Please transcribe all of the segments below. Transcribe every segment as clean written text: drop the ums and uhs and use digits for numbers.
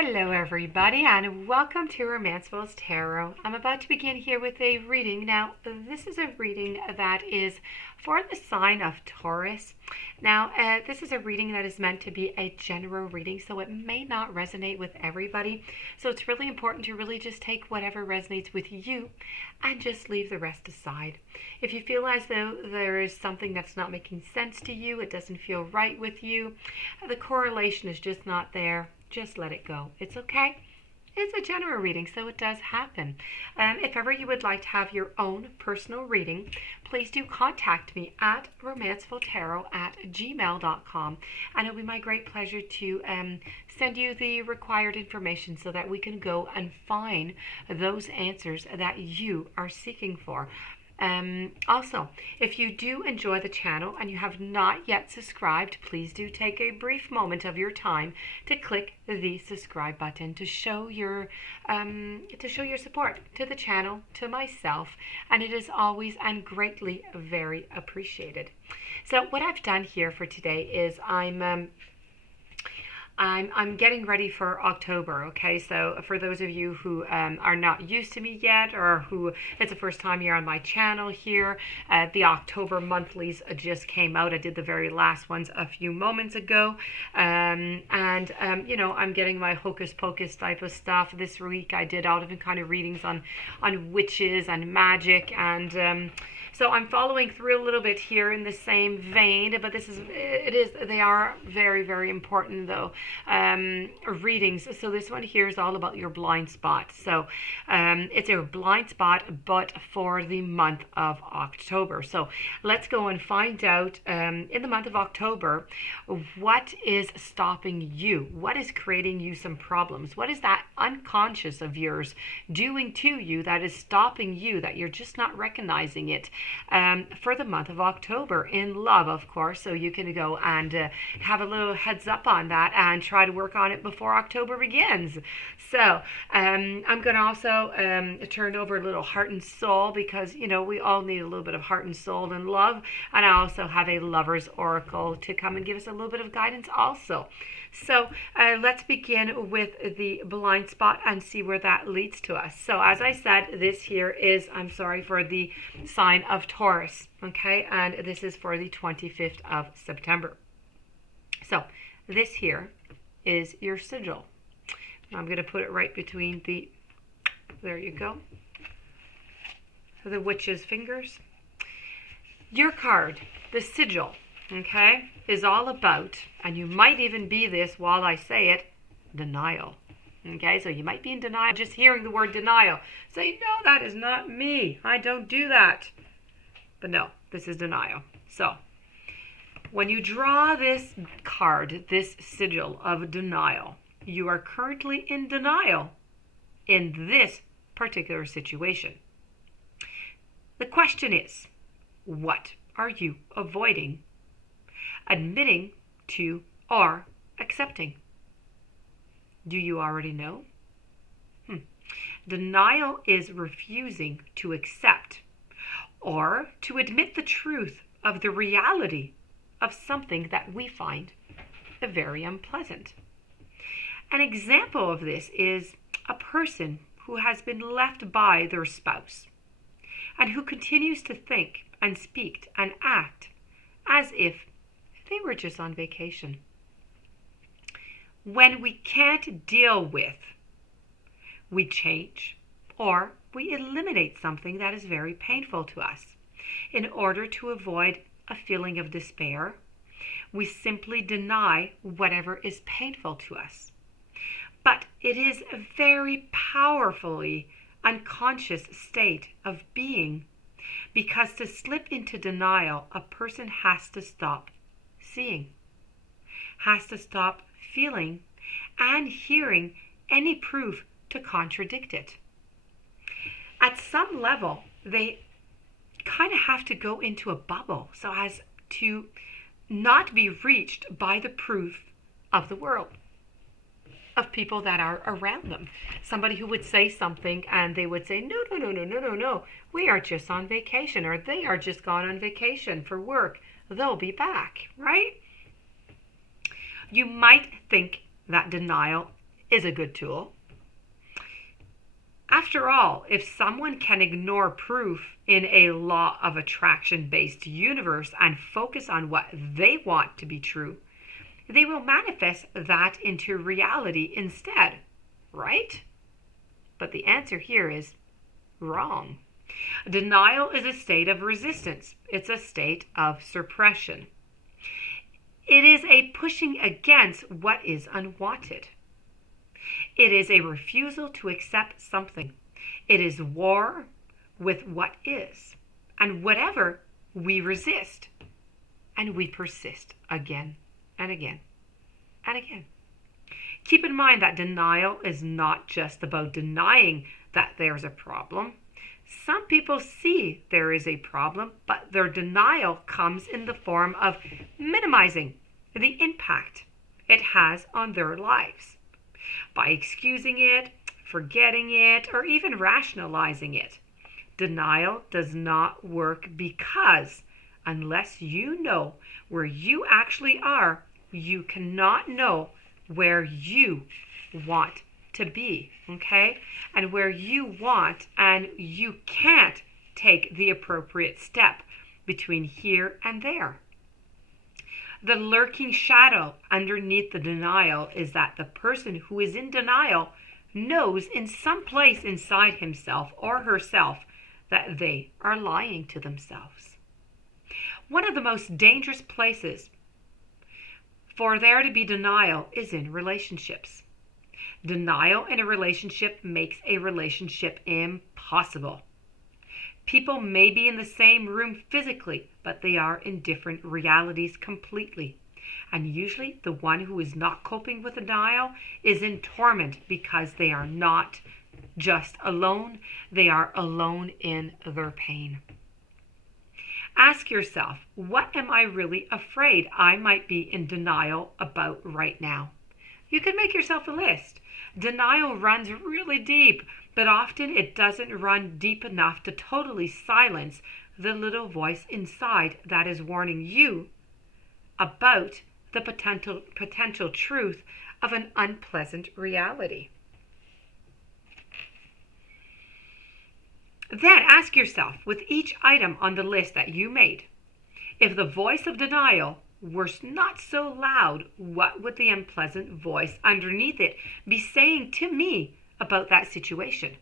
Hello everybody and welcome to Romancefull's Tarot. I'm about to begin here with a reading. Now this is a reading that is for the sign of Taurus. Now this is a reading that is meant to be a general reading, so it may not resonate with everybody. So it's really important to really just take whatever resonates with you and just leave the rest aside. If you feel as though there is something that's not making sense to you, it doesn't feel right with you, the correlation is just not there, just let it go. It's okay. It's a general reading, so it does happen. If ever you would like to have your own personal reading, please do contact me at romancefulltarot@gmail.com, and it'll be my great pleasure to send you the required information so that we can go and find those answers that you are seeking for. Also, if you do enjoy the channel and you have not yet subscribed, please do take a brief moment of your time to click the subscribe button to show your support to the channel, to myself, and it is always and greatly very appreciated. So what I've done here for today is I'm getting ready for October, okay? So for those of you who are not used to me yet, or who it's the first time you're on my channel here, the October monthlies just came out. I did the very last ones a few moments ago. You know, I'm getting my hocus pocus type of stuff. This week I did all different kind of readings on witches and magic, and so I'm following through a little bit here in the same vein, but they are very, very important though, readings. So this one here is all about your blind spot. So it's a blind spot, but for the month of October. So let's go and find out in the month of October, what is stopping you? What is creating you some problems? What is that unconscious of yours doing to you that is stopping you, that you're just not recognizing it? For the month of October in love, of course, so you can go and have a little heads up on that and try to work on it before October begins. So I'm going to also turn over a little heart and soul, because you know we all need a little bit of heart and soul and love, and I also have a lover's oracle to come and give us a little bit of guidance also. So let's begin with the blind spot and see where that leads to us. So as I said, this here is, I'm sorry, for the sign of Taurus, okay? And this is for the 25th of September. So this here is your sigil. I'm going to put it right between there you go, the witch's fingers. Your card, the sigil, okay, is all about, and you might even be this while I say it, denial. Okay, so you might be in denial just hearing the word denial. Say, no, that is not me. I don't do that. But no, this is denial. So when you draw this card, this sigil of denial, you are currently in denial in this particular situation. The question is, what are you avoiding, admitting to, or accepting? Do you already know? Denial is refusing to accept or to admit the truth of the reality of something that we find very unpleasant. An example of this is a person who has been left by their spouse and who continues to think and speak and act as if they were just on vacation. When we can't deal with, we change or we eliminate something that is very painful to us. In order to avoid a feeling of despair, we simply deny whatever is painful to us. But it is a very powerfully unconscious state of being, because to slip into denial, a person has to stop seeing, has to stop feeling and hearing any proof to contradict it. At some level, they kind of have to go into a bubble so as to not be reached by the proof of the world, of people that are around them. Somebody who would say something and they would say, no, we are just on vacation, or they are just gone on vacation for work. They'll be back, right? You might think that denial is a good tool. After all, if someone can ignore proof in a law of attraction based universe and focus on what they want to be true, they will manifest that into reality instead, right? But the answer here is wrong. Denial is a state of resistance. It's a state of suppression. It is a pushing against what is unwanted. It is a refusal to accept something. It is war with what is. And whatever, we resist. And we persist again and again and again. Keep in mind that denial is not just about denying that there's a problem. Some people see there is a problem, but their denial comes in the form of minimizing the impact it has on their lives by excusing it, forgetting it, or even rationalizing it. Denial does not work because unless you know where you actually are, you cannot know where you want to be, okay? And where you want, and you can't take the appropriate step between here and there. The lurking shadow underneath the denial is that the person who is in denial knows in some place inside himself or herself that they are lying to themselves. One of the most dangerous places for there to be denial is in relationships. Denial in a relationship makes a relationship impossible. People may be in the same room physically, but they are in different realities completely. And usually the one who is not coping with denial is in torment because they are not just alone, they are alone in their pain. Ask yourself, what am I really afraid I might be in denial about right now? You can make yourself a list. Denial runs really deep, but often it doesn't run deep enough to totally silence the little voice inside that is warning you about the potential truth of an unpleasant reality. Then ask yourself, with each item on the list that you made, if the voice of denial were not so loud, what would the unpleasant voice underneath it be saying to me about that situation?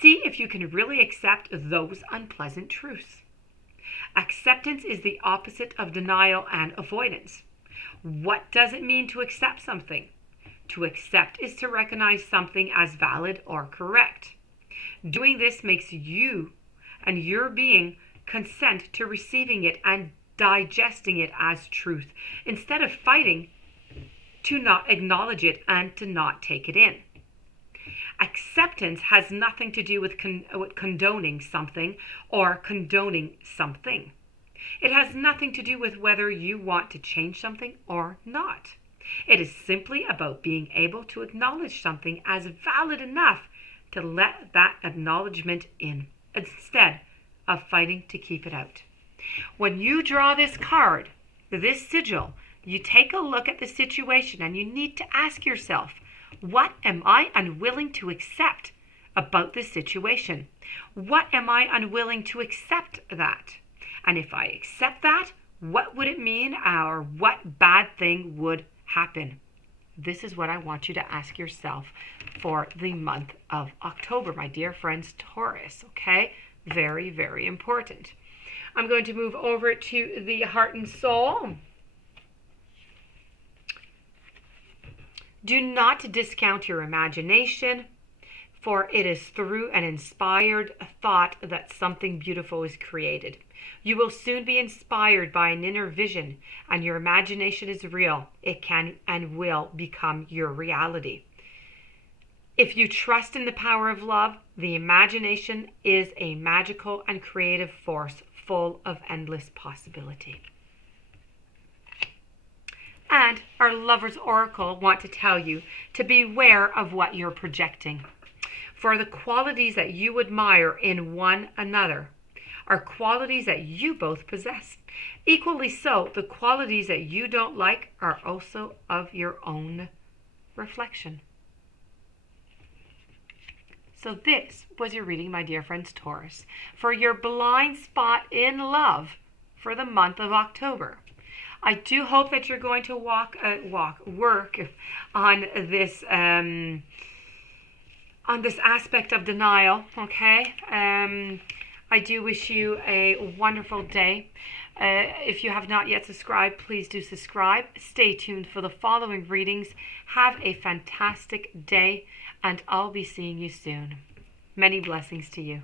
See if you can really accept those unpleasant truths. Acceptance is the opposite of denial and avoidance. What does it mean to accept something? To accept is to recognize something as valid or correct. Doing this makes you and your being consent to receiving it and digesting it as truth, instead of fighting to not acknowledge it and to not take it in. Acceptance has nothing to do with condoning something or condoning something. It has nothing to do with whether you want to change something or not. It is simply about being able to acknowledge something as valid enough to let that acknowledgement in, instead of fighting to keep it out. When you draw this card, this sigil, you take a look at the situation and you need to ask yourself, what am I unwilling to accept about this situation? What am I unwilling to accept that? And if I accept that, what would it mean, or what bad thing would happen? This is what I want you to ask yourself for the month of October, my dear friends, Taurus, okay? Very, very important. I'm going to move over to the heart and soul. Do not discount your imagination, for it is through an inspired thought that something beautiful is created. You will soon be inspired by an inner vision, and your imagination is real. It can and will become your reality. If you trust in the power of love, the imagination is a magical and creative force full of endless possibility. And our Lover's Oracle want to tell you to beware of what you're projecting. For the qualities that you admire in one another are qualities that you both possess. Equally so, the qualities that you don't like are also of your own reflection. So this was your reading, my dear friends Taurus, for your blind spot in love for the month of October. I do hope that you're going to work on this aspect of denial. Okay. I do wish you a wonderful day. If you have not yet subscribed, please do subscribe. Stay tuned for the following readings. Have a fantastic day, and I'll be seeing you soon. Many blessings to you.